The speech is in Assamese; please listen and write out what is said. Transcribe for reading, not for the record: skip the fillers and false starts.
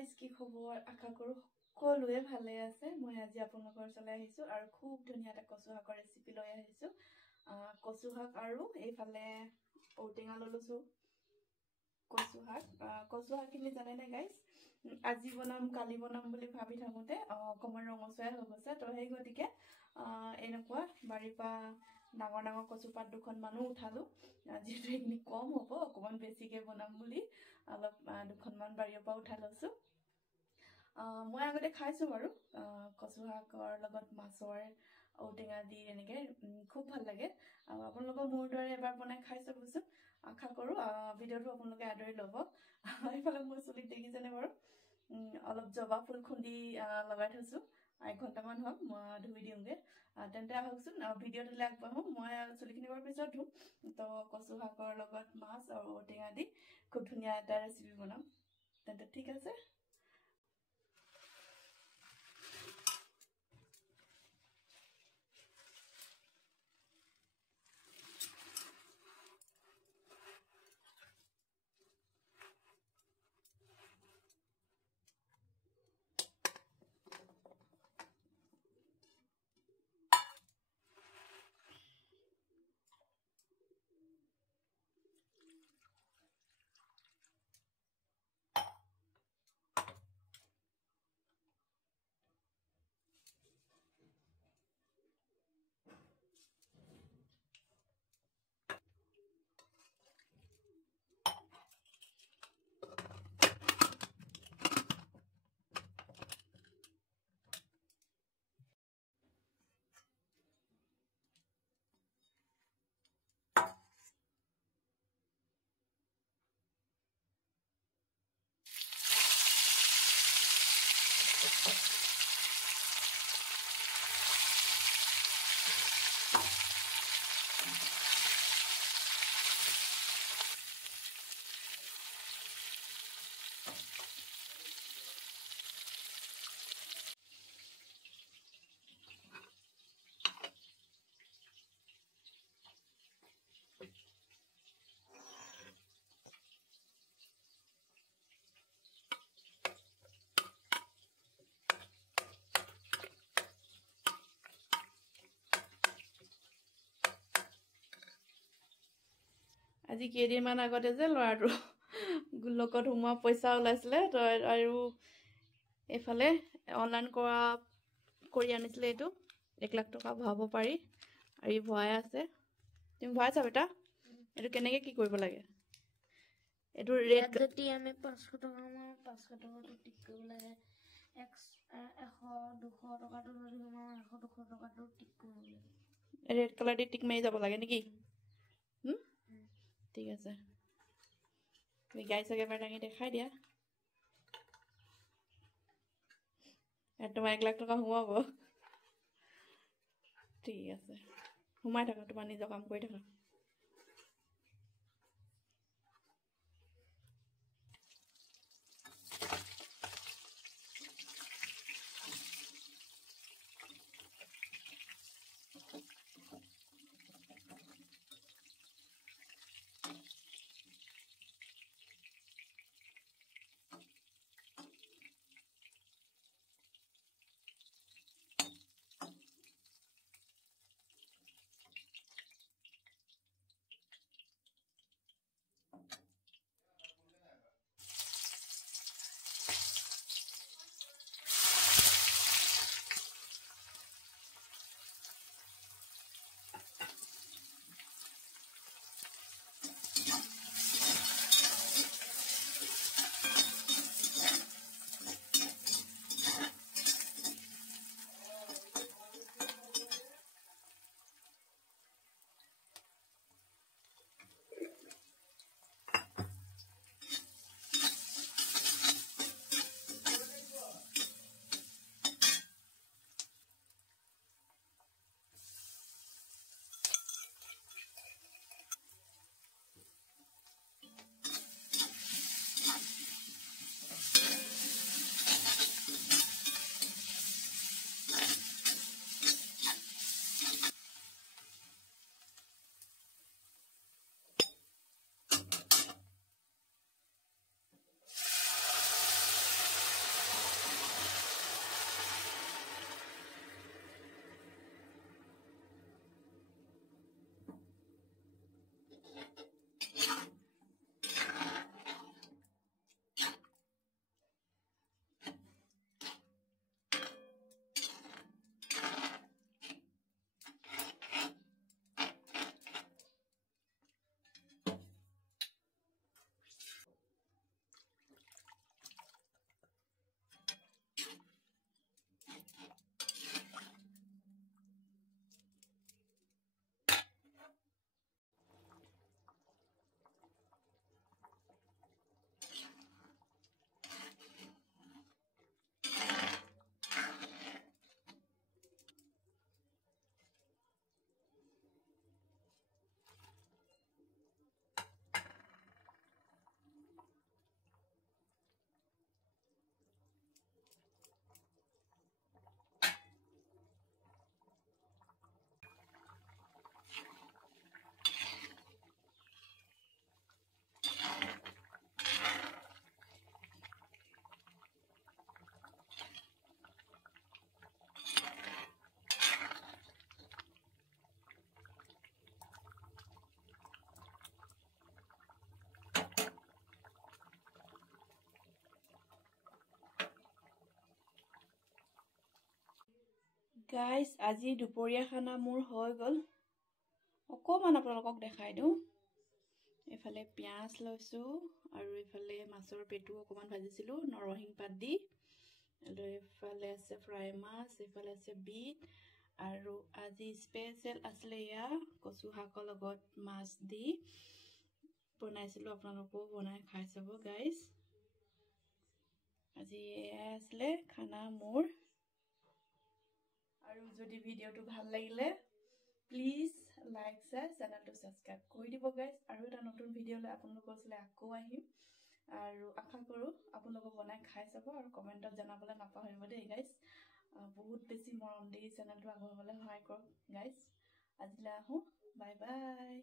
গাইজ কি খবৰ আশা কৰো সকলোৱে ভালে আছে মই আজি আপোনালোকৰ চলাই আহিছো আৰু খুব ধুনীয়া এটা কচু শাকৰ ৰেচিপি লৈ আহিছো কচু শাক আৰু এইফালে ঔটেঙা ললৈছো কচু শাকখিনি জানে না গাইজ আজি বনাম কালি বনাম বুলি ভাবি থাকোতে অকমান ৰঙচুৱাই হৈ গৈছে তো সেই গতিকে এনেকুৱা বাৰীৰ পৰা ডাঙৰ ডাঙৰ কচু পাত দুখন মানো উঠালো যেহেতু এইখিনি কম হ'ব অকমান বেছিকে বনাম বুলি অলপ দুখনমান বাৰীৰ পৰা উঠাই লৈছো মই আগতে খাইছো বাৰু কচু শাকৰ লগত মাছৰ ঔটেঙা দি এনেকে খুব ভাল লাগে আপোনালোকৰ মোৰ দৰে এবাৰ বনাই খাই চাবচোন আশা কৰো ভিডিঅ'টো আপোনালোকে আদৰি ল'ব এইফালে মোৰ চুলিত দেখিছেনে বাৰু অলপ জবা ফুল খুন্দি লগাই থৈছো 1 ঘণ্টামান হ'ল মই ধুই দিওঁগে তেন্তে আহকচোন ভিডিঅ'টোলৈ আগবাঢ়ো মই চুলিখিনি বৰ পিছত ধুম তো কচু শাকৰ লগত মাছ আৰু ঔটেঙা দি খুব ধুনীয়া এটা ৰেচিপি বনাম তেন্তে ঠিক আছে আজি কেইদিনমান আগতে যে ল'ৰাটো লগত সোমোৱা পইচা ওলাইছিলে তো আৰু এইফালে অনলাইন কৰি আনিছিলে এইটো 1 লাখ টকা ভৰাব পাৰি আৰু ই ভৰাই আছে তুমি ভৰাইছা বেটা এইটো কেনেকৈ কি কৰিব লাগে এইটো ৰেট যদি আমি 500 টকা মাৰো 500 টকাটো টিক কৰিব লাগে 100 200 টকাটো যদি মাৰো 100 200 টকাটো টিক কৰিব লাগে ৰেড কালাৰ দি টিক মাৰি যাব লাগে নেকি ঠিক আছে তুমি গাইছ একেবাৰে দাঙি দেখাই দিয়া তোমাৰ 1 লাখ টকা সোমাব ঠিক আছে সোমাই থাকা তোমাৰ নিজৰ কাম কৰি থাকা গাইজ আজি দুপৰীয়া খানা মোৰ হৈ গ'ল অকণমান আপোনালোকক দেখাই দিওঁ এইফালে পিঁয়াজ লৈছোঁ আৰু এইফালে মাছৰ পেটু অকণমান ভাজিছিলোঁ নৰসিংহ পাত দি আৰু এইফালে আছে ফ্ৰাই মাছ এইফালে আছে বিট আৰু আজি স্পেচিয়েল আছিলে এয়া কচু শাকৰ লগত মাছ দি বনাইছিলোঁ আপোনালোকেও বনাই খাই চাব গাইজ আজি এয়া আছিলে খানা মোৰ আৰু যদি ভিডিঅ'টো ভাল লাগিলে প্লিজ লাইক শ্বেয়াৰ চেনেলটো ছাবস্ক্ৰাইব কৰি দিব গাইজ আৰু এটা নতুন ভিডিঅ' লৈ আপোনালোকৰ ওচৰলৈ আকৌ আহিম আৰু আশা কৰোঁ আপোনালোকক বনাই খাই চাব আৰু কমেণ্টত জনাবলৈ নাপাহৰিব দেই গাইজ বহুত বেছি মৰম দি চেনেলটো আগুৱাবলৈ সহায় কৰক গাইজ আজিলৈ আহোঁ বাই বাই